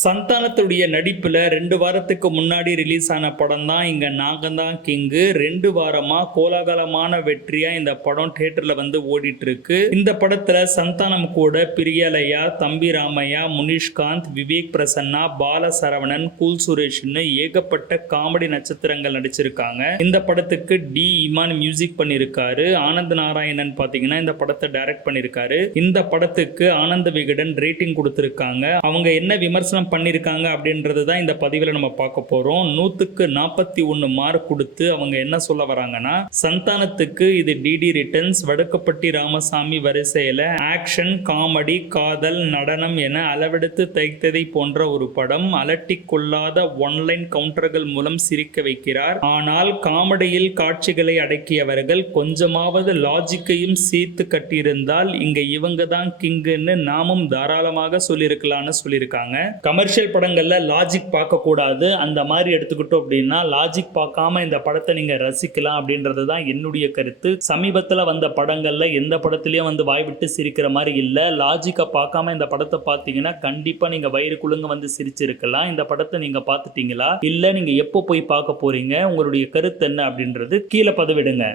சந்தானத்துடைய நடிப்பில் ரெண்டு வாரத்துக்கு முன்னாடி ரிலீஸ் ஆன படம் தான் இங்கே நாங்கள் தான் கிங்கு. ரெண்டு வாரமாக கோலாகலமான வெற்றியாக இந்த படம் தேட்டரில் வந்து ஓடிட்டுருக்கு. இந்த படத்தில் சந்தானம் கூட பிரியலையா தம்பி ராமையா முனிஷ்காந்த் விவேக் பிரசன்னா பால சரவணன் கூல் சுரேஷ்னு ஏகப்பட்ட காமெடி நட்சத்திரங்கள் நடிச்சிருக்காங்க. இந்த படத்துக்கு டி இமான் மியூசிக் பண்ணியிருக்காரு ஆனந்த் நாராயணன் பார்த்தீங்கன்னா இந்த படத்தை டைரக்ட் பண்ணியிருக்காரு இந்த படத்துக்கு ஆனந்த விகடன் ரேட்டிங் கொடுத்துருக்காங்க. அவங்க என்ன விமர்சனம் பண்ணியிருக்காங்க அப்படின்றது தான் இந்த பதிவில் நம்ம பார்க்க போறோம். நூற்றுக்கு நாற்பத்தி ஒன்று மார்க் கொடுத்து அவங்க என்ன சொல்ல வராங்கன்னா சந்தானத்துக்கு இது டிடி ரிட்டர்ன்ஸ் வடக்கப்பட்டி ராமசாமி வரிசையில் ஆக்ஷன் காமெடி காதல் நடனம் என அளவெடுத்து தைத்ததை போன்ற ஒரு படம் அலட்டிக் கொள்ளாத ஒன்லைன் கவுண்டர்கள் மூலம் சிரிக்க வைக்கிறார். ஆனால் காமெடியில் காட்சிகளை அடக்கியவர்கள் கொஞ்சமாவது லாஜிக்கையும் சீர்த்து கட்டியிருந்தால் இங்க இவங்க தான் கிங்குன்னு நாமும் தாராளமாக சொல்லியிருக்கலாம்னு சொல்லியிருக்காங்க. கமர்ஷியல் படங்களில் லாஜிக் பார்க்கக்கூடாது. அந்த மாதிரி எடுத்துக்கிட்டோம் அப்படின்னா லாஜிக் பார்க்காம இந்த படத்தை நீங்கள் ரசிக்கலாம் அப்படின்றது தான் என்னுடைய கருத்து. சமீபத்தில் வந்த படங்களில் எந்த படத்துலையும் வந்து வாய் விட்டு சிரிக்கிற மாதிரி இல்லை. லாஜிக்கை பார்க்காம இந்த படத்தை பார்த்தீங்கன்னா கண்டிப்பாக நீங்கள் வயிறு குழுங்க வந்து சிரிச்சிருக்கலாம். இந்த படத்தை நீங்கள் பார்த்துட்டீங்களா? இல்லை நீங்கள் எப்போ போய் பார்க்க போகிறீங்க உங்களுடைய கருத்து என்ன அப்படின்றது கீழே பதிவிடுங்க.